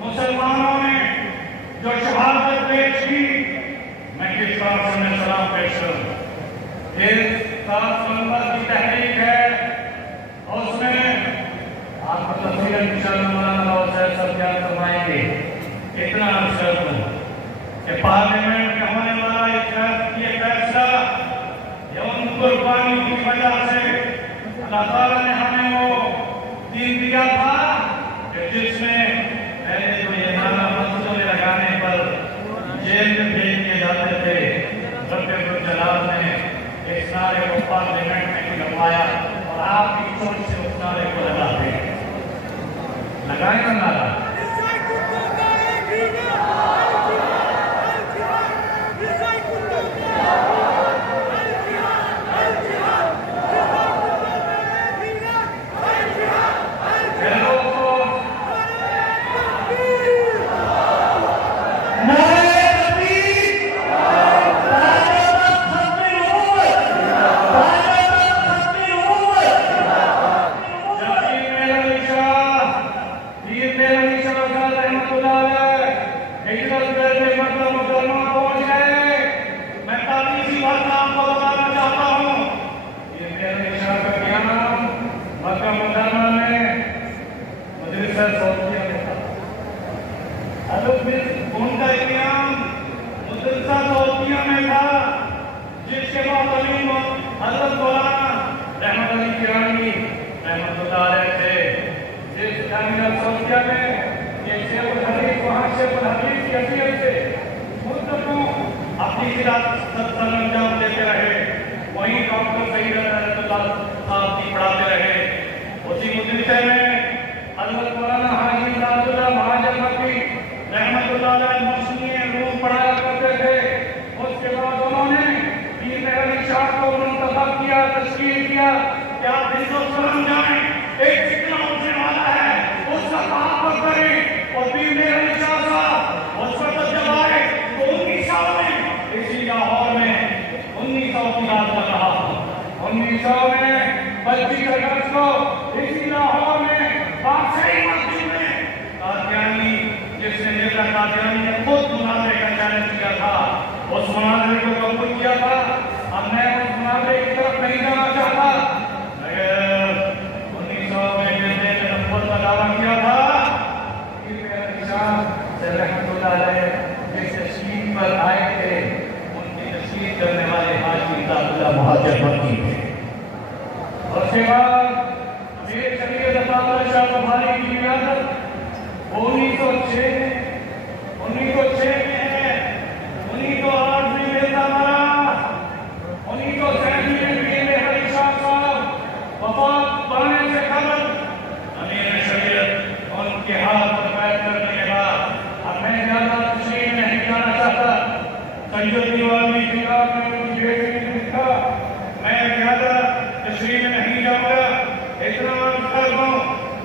مسلمانوں نے جو شہادت پیش کی، میں کس طرح سے میں سلام پیش یہ 7 نومبر کی تحریک ہے اور اس میں آپ کو تفصیل انشاءاللہ مولانا راؤ صاحب سب بیان فرمائیں گے. اتنا عرض ہوں کہ پارلیمنٹ میں ہونے والا یہ فیصلہ یہ ان قربانیوں کی وجہ سے اللہ تعالیٰ نے ہمیں وہ دین دیا تھا کہ جس میں پہلے تو یہ نعرہ مسجدوں میں لگانے پر جیل میں بھیج دیے جاتے تھے. رب الجلال نے اس نعرے کو پارلیمنٹ میں لگوایا اور آپ کی سوچ سے اس نعرے کو لگاتے ہیں. لگائیں گا نعرہ ان کا قیام مدرسہ صوفیہ میں تھا جس کے بعد حضرت مولانا رحمت علی کرانی رحمت اللہ علیہ تھے. جس جامعہ صوفیہ میں یہ شیخ الحدیث وہاں شیخ الحدیث کی حیثیت سے مدتوں اپنی خدمت انجام دیتے رہے. وہیں ڈاکٹر سعید رحمت اللہ صاحب کی پڑھاتے رہے. اسی مدرسے میں حضرت مولانا حاجی عبد اللہ مہاجر مکی رحمت اللہ علیہ مشنی علوم پڑھایا کرتے تھے. اس کے بعد انہوں نے پیر علی شاہ کو منتخب کیا, تشکیل کیا کہ آپ ہندوستان جائیں, ایک فتنہ اٹھنے والا ہے اس کا تحفظ کریں. اور پیر علی شاہ صاحب اس وقت جب آئے تو 1900 میں اسی لاہور میں 1900 کی بات کر رہا ہوں 1900 میں 25 اگست کو اسی لاہور میں بادشاہی مسجد میں قادیانی جس نے مرزا قادیانی نے خود مناظرے کا چیلنج کیا تھا, اس مناظرے کو قبول کیا تھا. اب میں اس مناظرے کی طرف نہیں جانا چاہتا مگر 1900 میں جس نے نبوت کا دعویٰ کیا تھا پیر علی شاہ سے رحمت اللہ علیہ جس تشریف پر آئے تھے ان کی تشریف کرنے والے حاجی عبد اللہ مہاجر مکی تھے. اور اس کے بعد میر شریعت عطا شاہ بخاری کی ولادت 1906 میں ہے. 1908 میں مرزا مرا. 1937 میں پیر علی شاہ صاحب وفات پانے سے قبل امیر شریعت ان کے ہاتھ پر بیعت کرنے کے بعد اب میں زیادہ تشریح نہیں جانا چاہتا. سید دیوانی کتاب میں ان کی بیٹی نے لکھا, میں زیادہ تشریح نہیں جاؤں گا. اتنا عرض کر دوں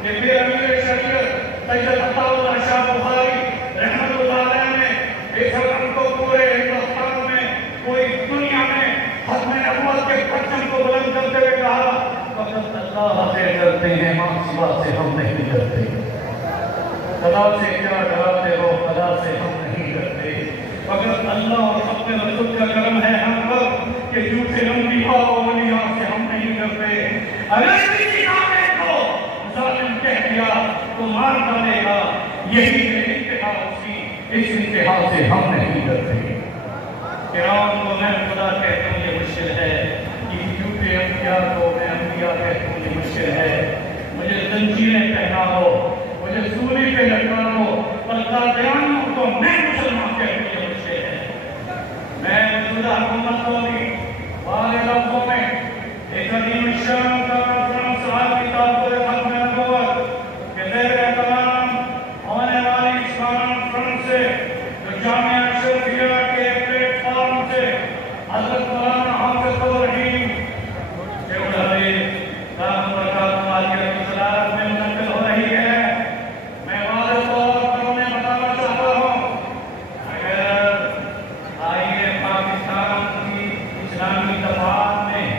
کہ پھر امیر شریعت سید عطا اللہ شاہ بخاری رحمت اللہ علیہ نے اس رقم کو پورے ہندوستان میں کوئی دنیا میں ختم نبوت کے پرچم کو بلند کرتے ہوئے کہا فقط اللہ سے ڈرتے ہیں ماں سوا سے ہم نہیں ڈرتے. خدا سے کیا ڈراتے ہو, خدا سے ہم نہیں ڈرتے. فقط اللہ اور اپنے رسول کا کرم ہے ہم پر کہ جھوٹے انبیاء و اولیاء سے ہم نہیں ڈرتے. اگر کسی نامے کو ظالم کہہ دیا تو مار ڈالے گا, یہی ہے انتہا اس کی, اس انتہا سے ہم نہیں ڈرتے. کرام کو میں خدا کہتا ہوں یہ مشکل ہے, یہ جھوٹے انبیاء کو میں انبیاء کہتا ہوں یہ مشکل ہے. مجھے زنجیریں پہنا دو, مجھے سولی پہ لٹکا دو, پر قادیانیوں کو میں مسلمان کہتا ہوں یہ مشکل ہے. میں موجودہ حکومت کو بھی والے لفظوں میں ایک عظیم شان کا کانفرنس صاحب کی تعبیر ختم نبوت کے زیر اہتمام ہونے والی اس کانفرنس سے جو جامعہ اشرفیہ کے پلیٹ فارم سے حضرت مولانا حافظ الرحیم شیخ الحدیث رحمۃ اللہ کی صدارت میں منعقد ہو رہی ہے. میں واضح طور پر انہیں بتانا چاہتا ہوں اگر آئیے پاکستان کی اسلامی دفعات میں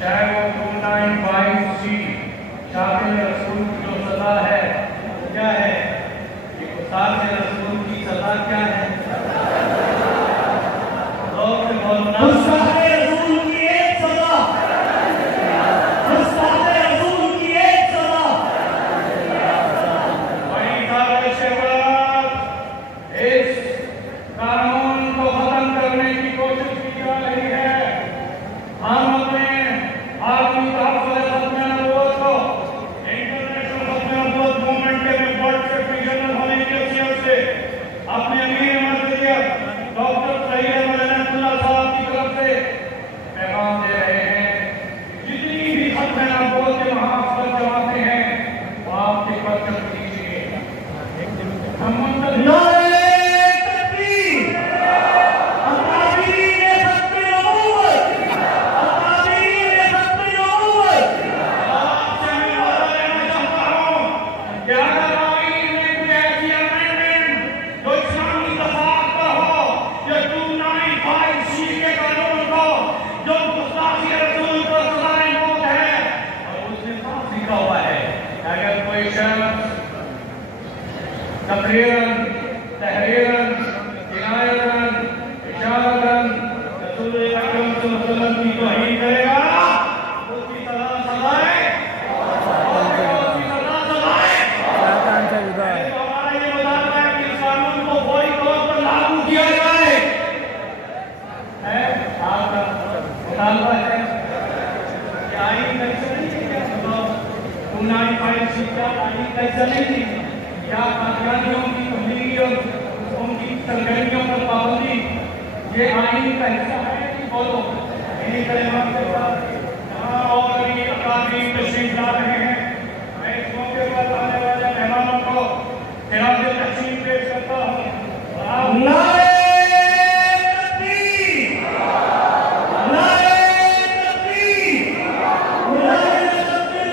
چاہے وہ 295C شاکر رسول کی جو سزا ہے وہ کیا ہے, یہ استاد رسول کی سزا کیا ہے, لوگ سے بولنا استاد رسول کی تقريرا تحريرا عناية إشارة رسول اکرم صلی اللہ علیہ وسلم کی توہین کرے گا اس کی سزا سزائے ہمارا یہ مطالبہ ہے کہ اس قانون کو فوری طور پر لاگو کیا جائے آپ کا مطالبہ ہے کہ آئین کا حصہ نہیں ہے بنیادی پالیسی کا آئین کا حصہ نہیں ہے یا قادیانیوں کی تبلیغی اور ان کی سرگرمیوں پر پابندی یہ آئین کا حصہ ہے کہ بولو انہیں کلمات کے ساتھ جہاں اور بھی اکابرین تشریف لا رہے ہیں میں اس موقع پر آنے والے مہمانوں کو خراج تحسین پیش کرتا ہوں نعرہ تکبیر نعرہ تکبیر نعرہ تکبیر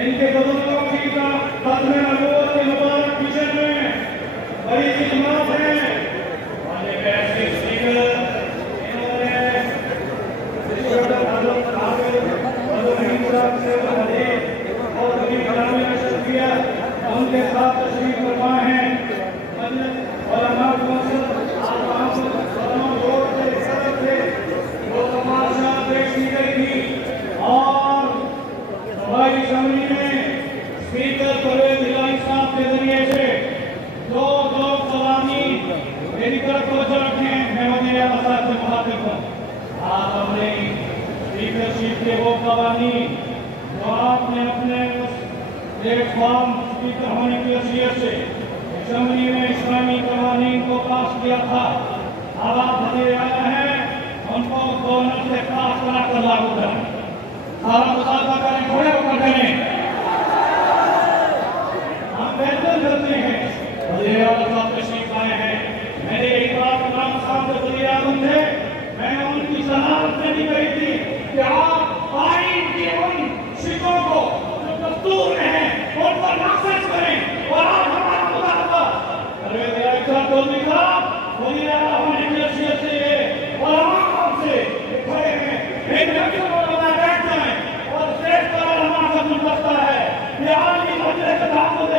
ان کے بزرگوں کی ختم نبوت کے مبارک مشن میں بڑی خدمات ہیں انہوں نے ان کے ساتھ تشریف فرما ہیں علماء کونسل وہ تماشا پیش کی گئی تھی اور صوبائی اسمبلی میں اسپیکر پرویز الہی صاحب کے ذریعے سے دو قوانین میری طرف توجہ رکھیں میں وزیر اعلیٰ سے مخاطب ہوں آپ اپنے اسپیکرشپ کے وہ قوانین جو آپ نے اپنے پلیٹ فارم اسپیکر ہونے کی حیثیت سے اسمبلی میں اسلامی قوانین کو پاس کیا تھا اب آپ وزیر اعلیٰ ہیں ان کو گورنر سے پاس کرا کر لاگو کریں سارا مطالبہ کریں کھڑے ہو کر کریں ہم بہتر کرتے ہیں وزیر اعلیٰ صاحب تشریف لائے ہیں میرے ایک بات عمران صاحب سے وزیر اعظم تھے میں نے ان کی صلاحیت سے بھی کہی تھی کہ آپ آئین کے ان شکوں کو جو دستور میں ہیں ان پر نافذ کریں اور آپ ہمارا مطالبہ پرویز الہی صاحب چودھری صاحب وزیر اعلیٰ ہونے کی حیثیت سے اور عوام سے کھڑے ہیں ایک نقشہ مولانا بیٹھ جائیں اور اسٹیج پر علماء کا منتخب ہے یہ عالمی مجلس کے تحفظ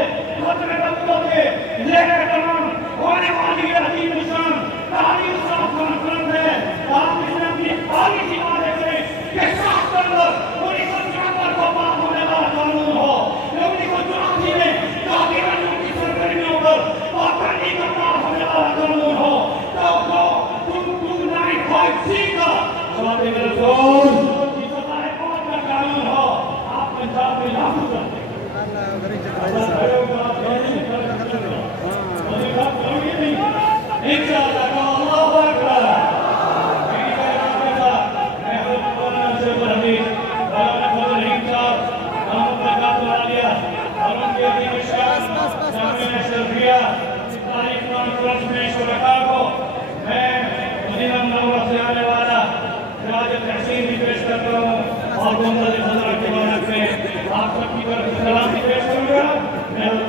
ختم نبوت کے لے کر تمام ہونے والی یہ عظیم نشان تعلیم صاحب کا مقصد ہے آپ اس نے اپنی پالیسی وعدے کریں کہ سخت کر کر 1976 کو پاس ہونے والا قانون ہو 1984 میں قادیانیوں کی سرگرمیوں پر پابندی کا پاس ہونے والا قانون ہو تو 2295C کا سواد رسول کی سزائے موت کا قانون ہو آپ پنجاب میں لاگو کر دیں انشاءاللہ اللہ اکبر تحسین بھی پیش کرتا ہوں اور حضرت کے بارے میں آپ سب کی طرف سلام بھی پیش کروں گا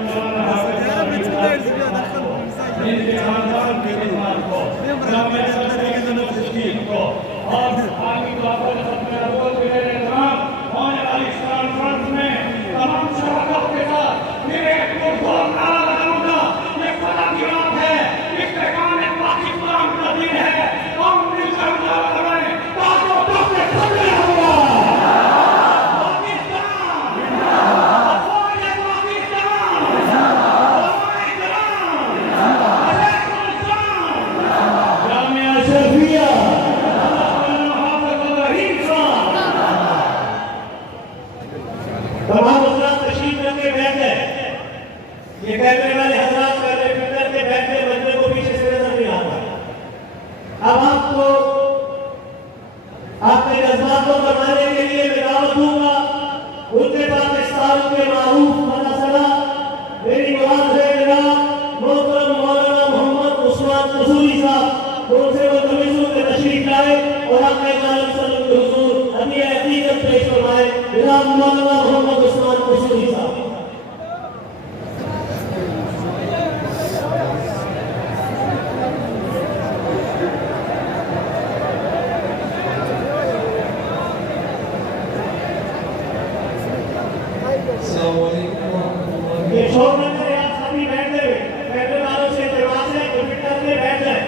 یہ شور نہ کرے، آپ سبھی بیٹھ جائیں، بیٹھنے والوں سے درواز ہے کہ بیٹھ کر بیٹھ جائیں۔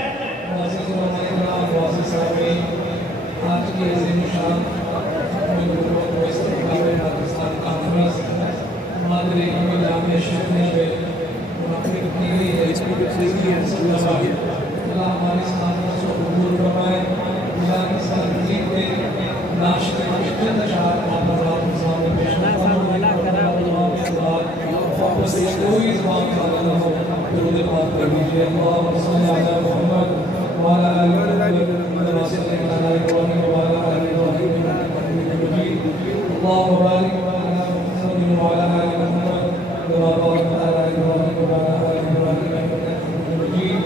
آج کی عظیم شان پاکستان کانفرنس ہمارے جامعہ شریف میں منعقد کی گئی ہے۔ اللہ ہماری اس کانفرنس کو قبول فرمائے، اللہ کی سالگرہ کے ناشتے کے چند اشعار آپ حضرات کے سامنے پیش کرتا ہوں۔ بس کوئی زبان کا نہ ہو، درود پاک کر دیجیے۔ اللہم صلی علی محمد وعلی آل محمد كما صليت على ابراهيم وعلى ال ابراهيم انك حميد مجيد۔ اللهم بارك على محمد وعلى ال محمد كما باركت على ابراهيم وعلى ال ابراهيم انك حميد مجيد۔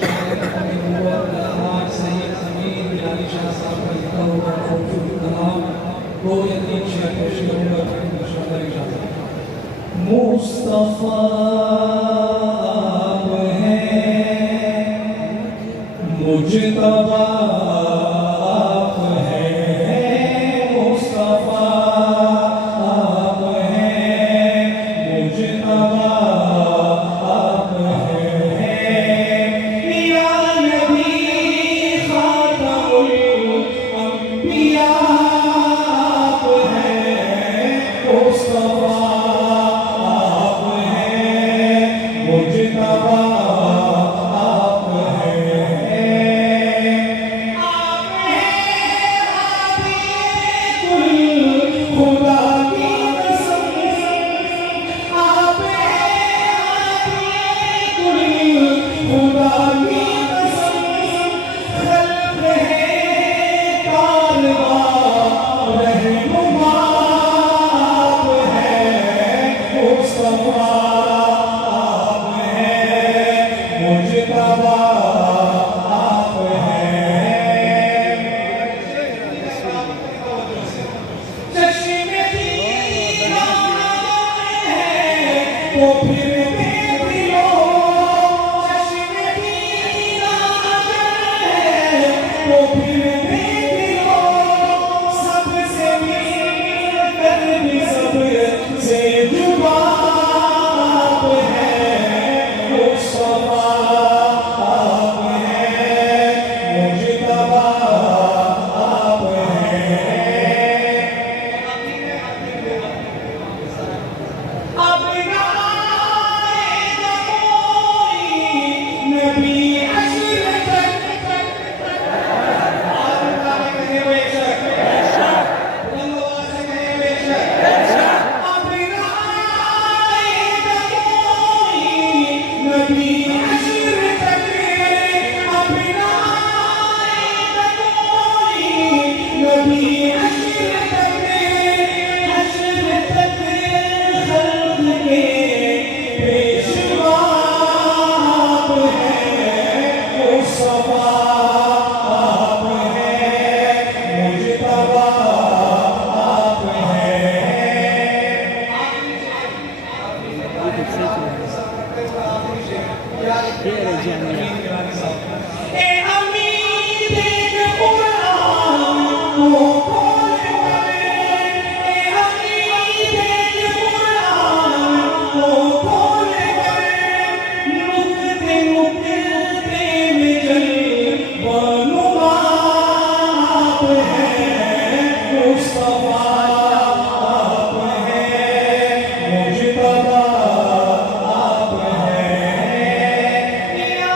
شاعر حمید الرحمن سید امین بن علی شاہ صاحب کا لکھا ہوا خوبصورت کلام دو یا تین شعر پیش کروں گا، انشاءاللہ اجازت۔ مصطفیٰ آپ ہیں، مجتبیٰ آپ ہیں، مصطفیٰ آپ ہیں، مجتبیٰ آپ ہیں، یا نبی خاتم الانبیاء آپ ہیں، مصطفیٰ آپ ہیں، مجتبیٰ آپ ہیں۔ یا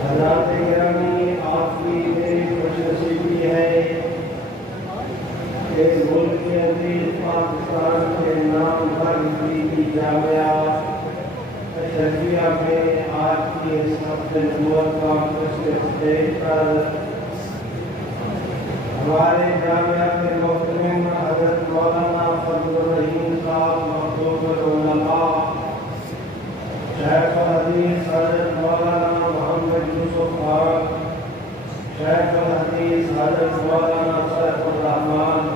حضرات گرامی، آپ کی میری خوش نصیبی ہے کہ ملک عزیز پاکستان کے نام پر کی جامعہ اشرفیہ میں آج کی اس ہفتے نبوت کانفرنس کے اسٹیج پر ہمارے جامعہ کے محترم حضرت مولانا فضل الرحیم صاحب مخدوم العلماء، شیخ الحدیث حضرت مولانا محمد یوسف خان، شیخ الحدیث حضرت مولانا سیف الرحمان،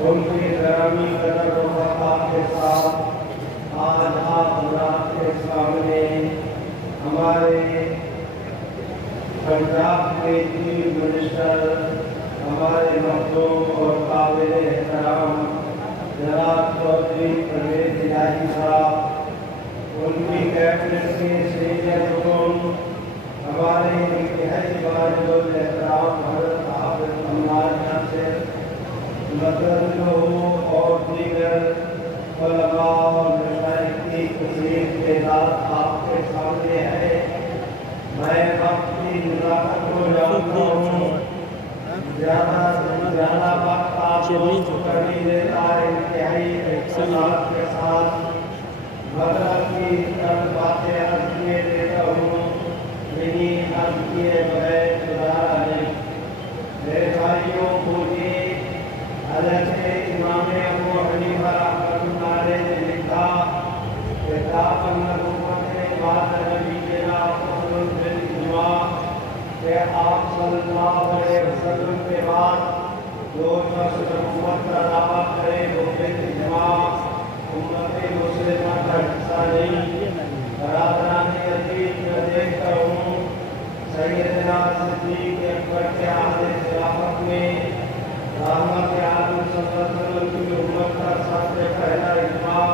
ان کی گرامی قدر و وفا کے ساتھ آج آپ حضرات کے سامنے ہمارے پنجاب کے چیف منسٹر، ہمارے مخدوم اور قابل احترام جناب چودھری پرویز الہی صاحب، ان کی کیبنٹ کے سینئر رکن ہمارے انتہائی واجب الاحترام حضرت حافظ عمار ناصر مدنو اور دیگر علماء اور مشائخ کی کثیر تعداد آپ کے سامنے ہے۔ میں وقت کی نزاکت کو جانتا ہوں، زیادہ وقت آپ کو کرنی دیتا ہے، انتہائی اختصاص کے ساتھ مطلب کی چند باتیں عرض کیے دیتا ہوں، انہیں عرض کیے بغیر گزارا نہیں۔ میرے بھائیوں کو یہ حضرت امام ابو حنیفہ رحمۃ اللہ علیہ نے لکھا کہ دعوت نبوت بعد نبینا فضل بالاجماع، کہ آپ صلی اللہ علیہ وسلم کے بعد جو شخص نبوت کا دعویٰ کرے وہ بالاجماع امت مسلمہ کا حصہ نہیں۔ برادران عزیز، میں دیکھتا ہوں سیدنا صدیق اکبر کے عہد خلافت میں رحمت عالم صلی اللہ علیہ وسلم کی امت کا سب سے پہلا اجماع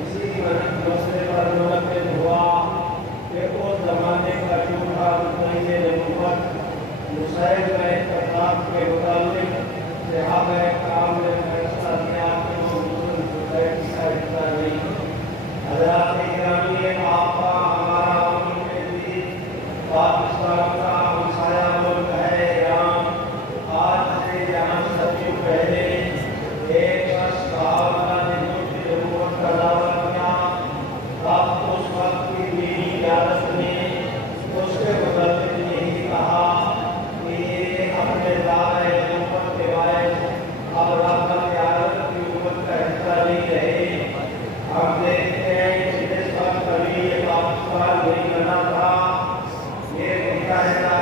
اسی مسئلے پر منعقد ہوا کہ اس زمانے کا جھوٹا مدعی نبوت مسیلمہ کذاب کے متعلق صحابہ کرام نے فیصلہ دیا کہ وہ مسلم سوسائٹی کا حصہ نہیں۔ حضرات گرامی، آپ کا ہمارا ملک عزیز پاکستان کا ہمسایہ ملک ہے ایران۔ آج سے یہاں صدیوں پہلے ایک شخص صحابہ نے جھوٹی نبوت کا دعویٰ کیا، تب اس وقت کی دینی قیادت نے اس کے متعلق یہی کہا کہ یہ اپنے دعوے نبوت کے باعث اب رحمت عالم کی امت کا حصہ نہیں رہے۔ ہم دیکھتے ہیں کہ جس وقت ابھی یہ پاکستان نہیں بنا تھا، یہ متحدہ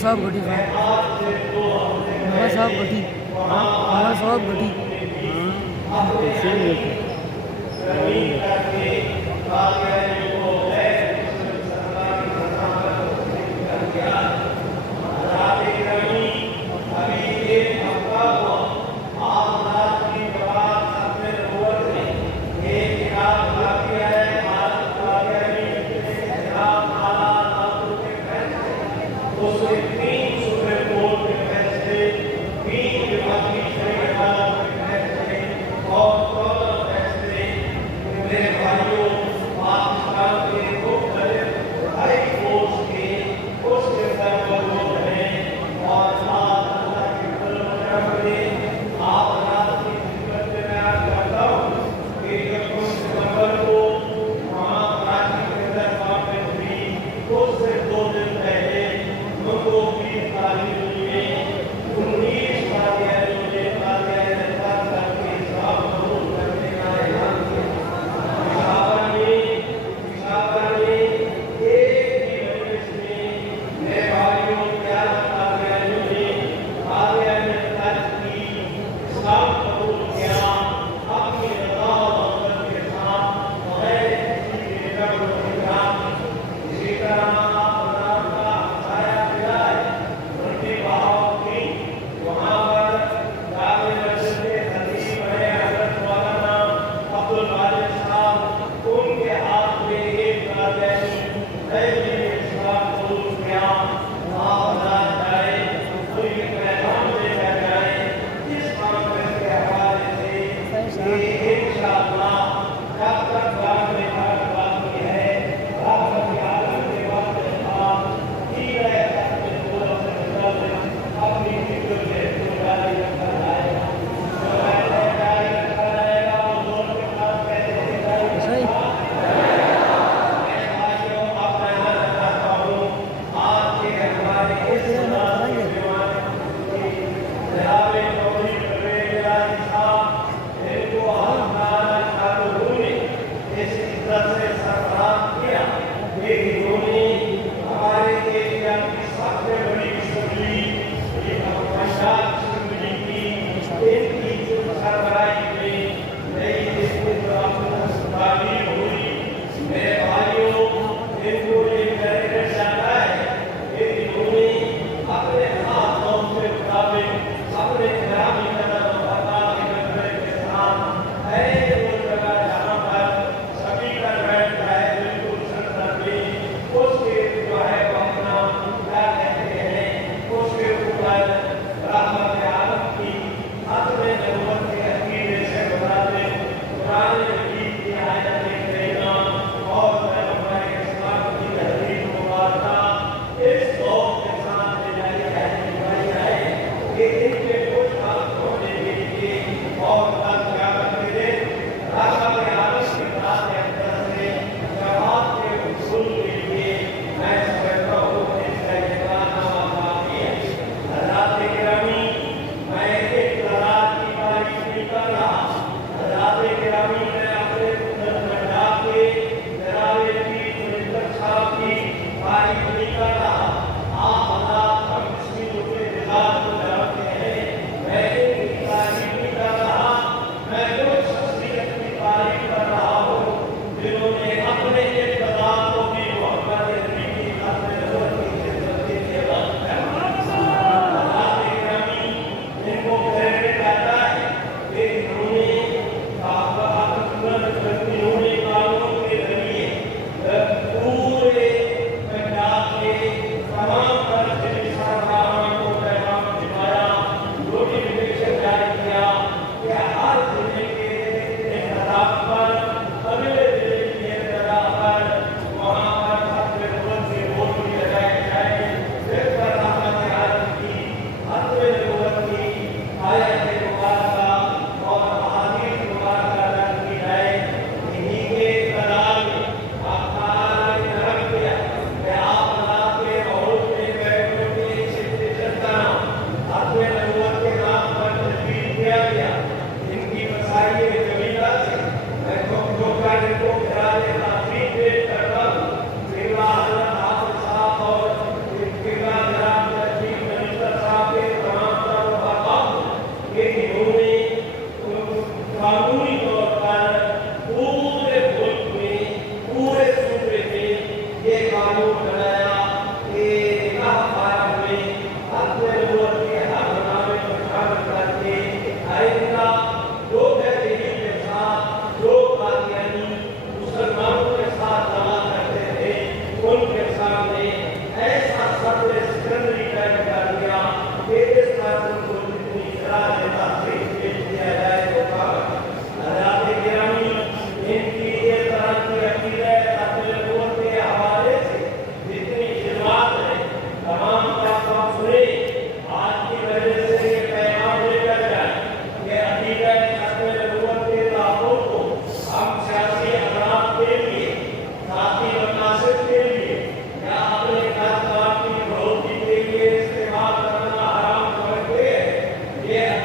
صاحب گھٹی صاحب گھٹی صاحب گھٹی اور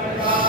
50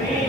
3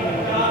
50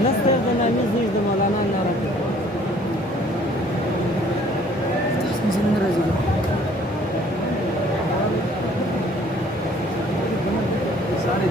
نستخدم نزيد مولانا نعرف زندر زيد سارے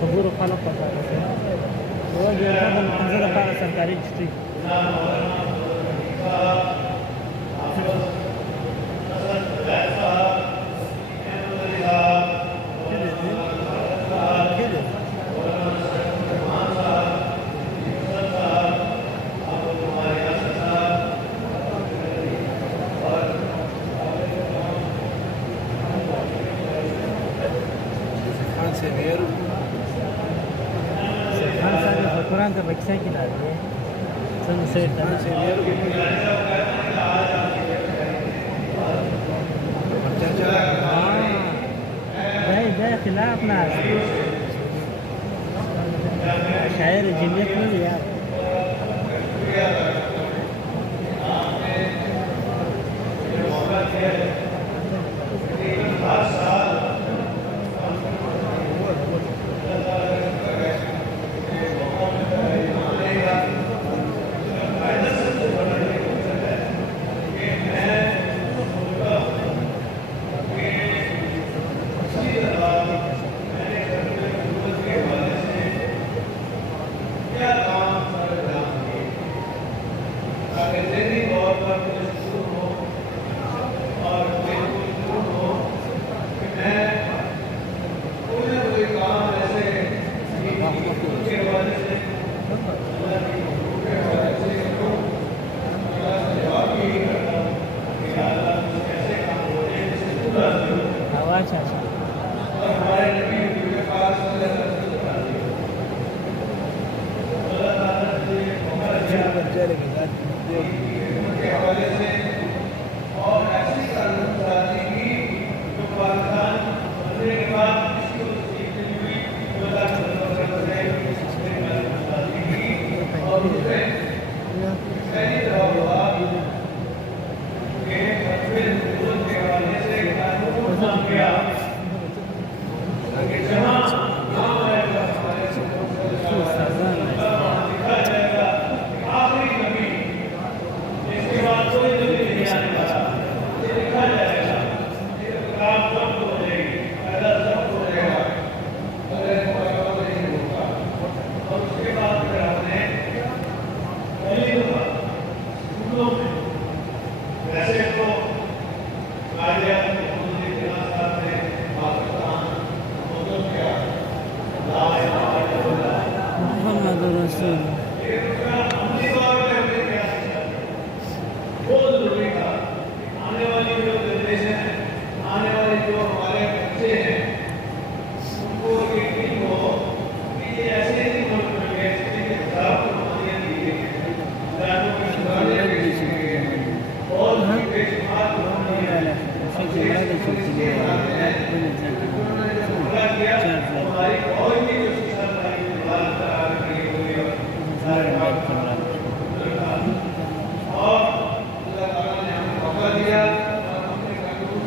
خبر خلق پتا ہے وہ جو ہے منظر کا سرکاری ڈسٹرکٹ قرآن کا بچہ کی دار ہے سن سے جائے خلاف نہ شاعر جنت میں یار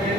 3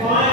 5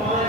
5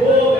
وہ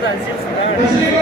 Gracias.